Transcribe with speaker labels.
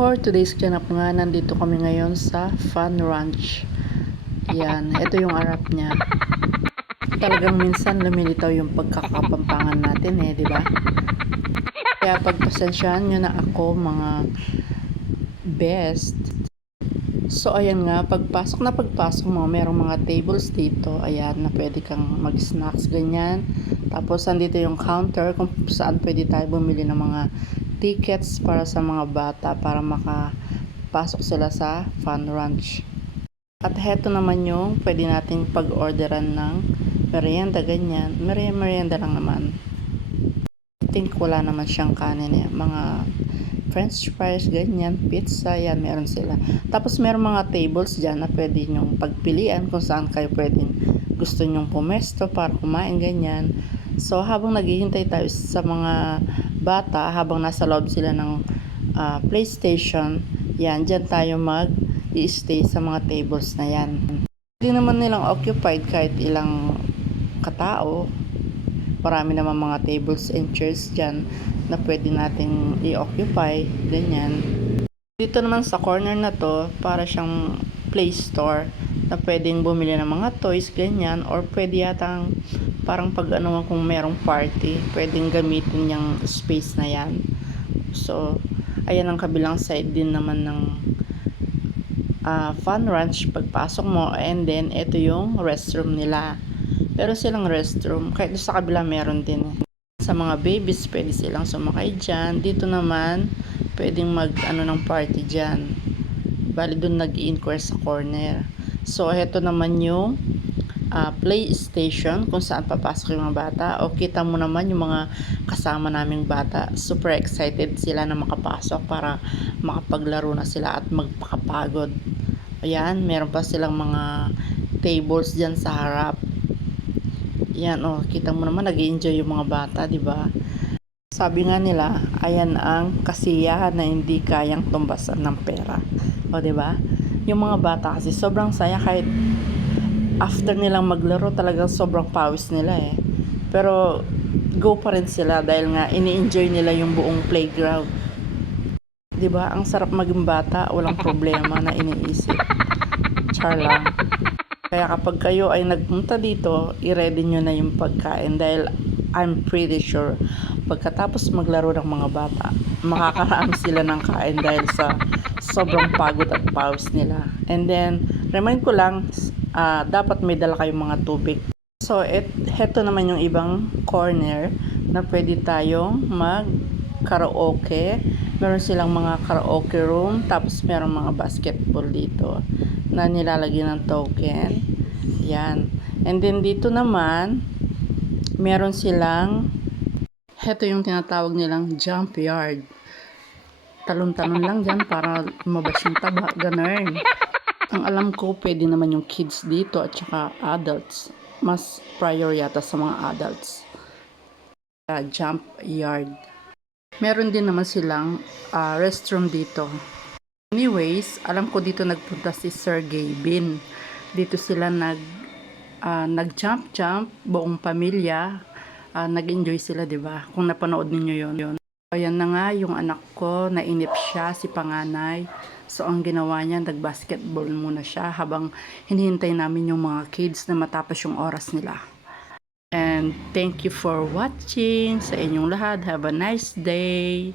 Speaker 1: For today's ganap nga, nandito kami ngayon sa Fun Ranch. Yan, ito yung arap niya. Talagang minsan lumilitaw yung pagkakapampangan natin eh, di ba? Kaya pagpasensyahan nyo na ako mga best. So ayan nga, pagpasok na pagpasok mo, merong mga tables dito, ayan, na pwede kang mag-snacks, ganyan. Tapos andito yung counter kung saan pwede tayo bumili ng mga tickets para sa mga bata para makapasok sila sa Fun Ranch. At heto naman yung pwede nating pag-orderan ng merienda, ganyan. Merienda, merienda lang naman. I think wala naman siyang kanin eh. Mga french fries, ganyan, pizza, yan, meron sila. Tapos meron mga tables dyan na pwede nyong pagpilian kung saan kayo pwedeng gusto nyong pumesto para kumain, ganyan. So, habang naghihintay tayo sa mga bata, habang nasa loob sila ng ah, PlayStation, yan, dyan tayo mag i-stay sa mga tables na yan. Hindi naman nilang occupied kahit ilang katao. Marami naman mga tables and chairs dyan na pwede nating i-occupy, ganyan. Dito naman sa corner na to, para siyang play store na pwedeng bumili ng mga toys, ganyan, or pwede yatang parang pag ano kung merong party, pwedeng gamitin yung space na yan. So, ayan ang kabilang side din naman ng ah, fun ranch pagpasok mo and then ito yung restroom nila. Pero silang restroom, kahit sa kabila meron din. eh. Sa mga babies, pwede silang sumakay dyan. Dito naman, pwedeng mag ano ng party dyan. Bali doon nag-inquire sa corner. So, ito naman yung ah, PlayStation kung saan papasok yung mga bata. O kita mo naman yung mga kasama naming bata. Super excited sila na makapasok para makapaglaro na sila at magpakapagod. Ayan, meron pa silang mga tables dyan sa harap. Yan, oh, kita mo naman nag enjoy yung mga bata, di ba? Sabi nga nila, ayan ang kasiyahan na hindi kayang tumbasan ng pera. O, di ba? Yung mga bata kasi sobrang saya kahit after nilang maglaro talagang sobrang pawis nila eh. Pero go pa rin sila dahil nga ini-enjoy nila yung buong playground. 'Di ba? Ang sarap maging bata, walang problema na iniisip. Char lang. Kaya kapag kayo ay nagpunta dito, i-ready nyo na yung pagkain dahil I'm pretty sure pagkatapos maglaro ng mga bata, makakaraan sila ng kain dahil sa sobrang pagod at pawis nila. And then, remind ko lang, ah, dapat may dala kayong mga tubig. So, et, heto naman yung ibang corner na pwede tayong mag karaoke. Meron silang mga karaoke room, tapos meron mga basketball dito na nilalagyan ng token. Yan. And then dito naman, meron silang heto yung tinatawag nilang jump yard. Talon-talon lang dyan para lumabas yung taba. Ganun. Ang alam ko, pwede naman yung kids dito at saka adults. Mas prior yata sa mga adults. Uh, jump yard. Meron din naman silang ah, restroom dito. Anyways, alam ko dito nagpunta si Sergey Bin. Dito sila nag ah, nag-jump jump buong pamilya. Ah, nag-enjoy sila, 'di ba? Kung napanood ninyo 'yon. Ayan na nga yung anak ko, nainip siya si panganay. So ang ginawa niya, nag-basketball muna siya habang hinihintay namin yung mga kids na matapos yung oras nila. And thank you for watching sa inyong lahat. Have a nice day.